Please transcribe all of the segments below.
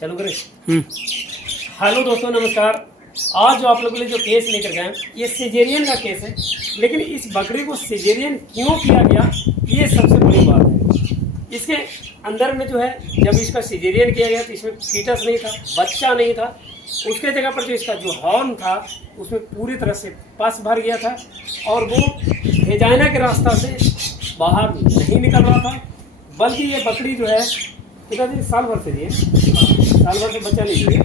चलो करें। हेलो दोस्तों, नमस्कार। आज जो आप लोगों के लिए जो केस लेकर गए ये सिजेरियन का केस है, लेकिन इस बकरी को सिजेरियन क्यों किया गया ये सबसे बड़ी बात है। इसके अंदर में जो है जब इसका सिजेरियन किया गया तो इसमें फीटस नहीं था, बच्चा नहीं था। उसके जगह पर जो इसका जो हॉर्न था उसमें पूरी तरह से पस भर गया था और वो वेजाइना के रास्ता से बाहर नहीं निकल रहा था, बल्कि ये बकरी जो है पिताजी साल भर से दिए, साल भर से बच्चा नहीं दिए,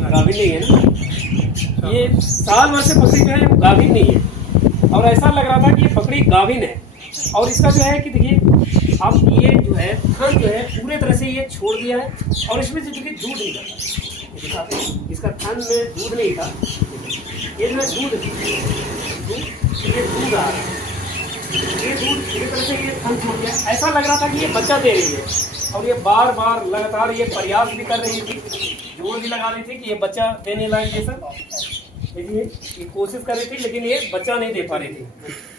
गाभिन नहीं है ना। ये साल भर से बकरी जो है गाभिन नहीं है और ऐसा लग रहा था कि ये बकरी गाभिन है। और इसका जो है कि देखिए अब ये जो है थन जो है पूरे तरह से ये छोड़ दिया है और इसमें से देखिए दूध नहीं जाता। इसका थन में दूध नहीं था, ये जो है दूध ये दूध आ रहा है, ये दूध पूरी तरह से ये थन छोड़ दिया। ऐसा लग रहा था कि ये बच्चा दे रही है और ये बार बार लगातार ये प्रयास भी कर रही थी, जोर भी लगा रही थी कि ये बच्चा देने लायक ये सब, लेकिन ये कोशिश कर रही थी, लेकिन ये बच्चा नहीं दे पा रही थी।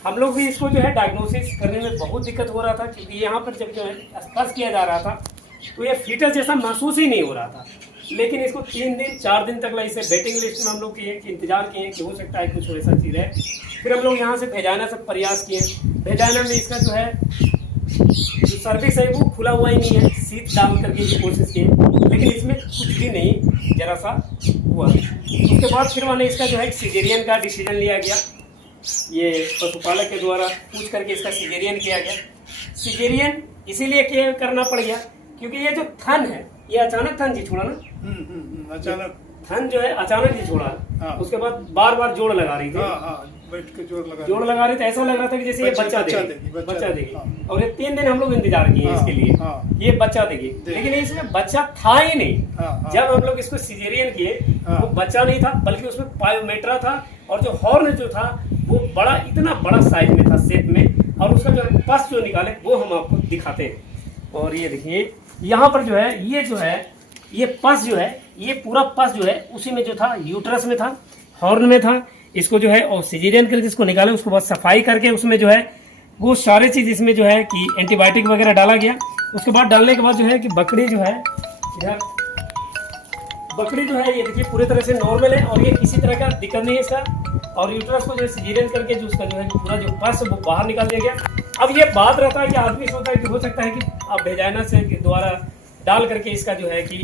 हम लोग भी इसको जो है डायग्नोसिस करने में बहुत दिक्कत हो रहा था, क्योंकि यहाँ पर जब जो है स्पर्श किया जा रहा था तो ये फीटस जैसा महसूस ही नहीं हो रहा था। लेकिन इसको 3 दिन 4 दिन तक इसे वेटिंग लिस्ट में हम लोग किए, इंतजार किए कि हो सकता है कुछ ऐसा चीज़ है। फिर हम लोग यहाँ से भेजाना सब प्रयास किए। भेजाना में इसका जो है जो सर्विस है वो खुला हुआ ही नहीं है, सीट डाल करके की कोशिश की, लेकिन इसमें कुछ भी नहीं, जरा सा हुआ। उसके बाद फिर मैंने इसका जो है सिजेरियन का डिसीजन लिया गया। ये पशुपालक के द्वारा पूछ करके इसका सिजेरियन किया गया। सिजेरियन इसीलिए करना पड़ गया क्योंकि ये जो थन है ये अचानक थन जी छोड़ा ना, अचानक थन जो है अचानक ही छोड़ा। हाँ। उसके बाद बार बार जोड़ लगा रही थी, बैठ के जोड़ लगा रही थी। ऐसा लग रहा था कि जैसे ये बच्चा देगी। हाँ। और ये 3 दिन हम लोग इंतजार किए इसके लिए, ये बच्चा देगी, लेकिन इसमें बच्चा था ही नहीं। जब हम लोग इसको सिजेरियन किए वो बच्चा नहीं था, बल्कि उसमें पायोमेट्रा था और जो हॉर्न जो था वो बड़ा, इतना बड़ा साइज में था शेप में, और उसका जो पस जो निकाले वो हम आपको दिखाते हैं। और ये देखिए यहाँ पर जो है ये पस जो है, ये पूरा पस जो है उसी में जो था, यूट्रस में था, हॉर्न में था। इसको जो है और सिजेरियन करके इसको निकाले, उसके बाद सफाई करके उसमें जो है वो सारे चीज इसमें जो है कि एंटीबायोटिक वगैरह डाला गया। उसके बाद डालने के बाद जो है कि बकरी जो है इधर, बकरी जो है ये देखिए पूरी तरह से नॉर्मल है और ये किसी तरह का दिक्कत नहीं है इसका। और यूट्रस को जो है सिजेरियन करके जो उसका जो है पूरा जो पस वो बाहर निकाल दिया गया। अब ये बात रहता है कि आदमी सोचता है कि हो सकता है कि आप वेजाइना से द्वारा डाल करके इसका जो है कि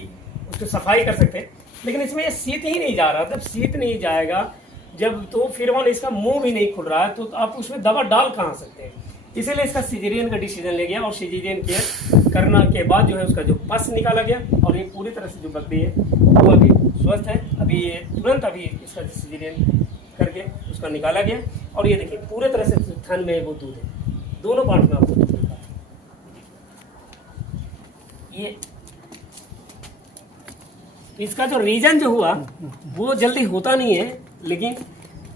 उसको सफाई कर सकते हैं, लेकिन इसमें ये सीत ही नहीं जा रहा। जब सीत नहीं जाएगा जब, तो फिर वो इसका मुंह भी नहीं खुल रहा है, तो आप उसमें दवा डाल कहाँ सकते हैं। इसीलिए इसका सिजेरियन का डिसीजन ले गया और सिजेरियन केयर करने के बाद जो है उसका जो पस निकाला गया और ये पूरी तरह से जो बकरी है वो अभी स्वस्थ है। अभी ये तुरंत अभी इसका सिजेरियन करके उसका निकाला गया और ये देखिए पूरे तरह से थन में वो दूध है, दोनों पार्ट में आपको दूध मिलता है। ये इसका जो रीजन जो हुआ वो जल्दी होता नहीं है, लेकिन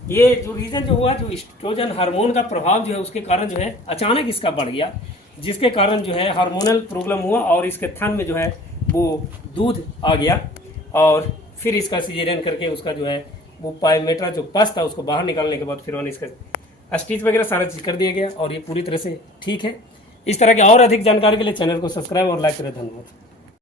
ये जो रीजन जो हुआ, जो एस्ट्रोजन हार्मोन का प्रभाव जो है उसके कारण जो है अचानक इसका बढ़ गया, जिसके कारण जो है हार्मोनल प्रॉब्लम हुआ और इसके थन में जो है वो दूध आ गया। और फिर इसका सिजेरियन करके उसका जो है वो पायोमेट्रा जो पस था उसको बाहर निकालने के बाद फिर उन्होंने इसका स्टिच वगैरह सारा चीज़ कर दिया गया और ये पूरी तरह से ठीक है। इस तरह के और अधिक जानकारी के लिए चैनल को सब्सक्राइब और लाइक करें। धन्यवाद।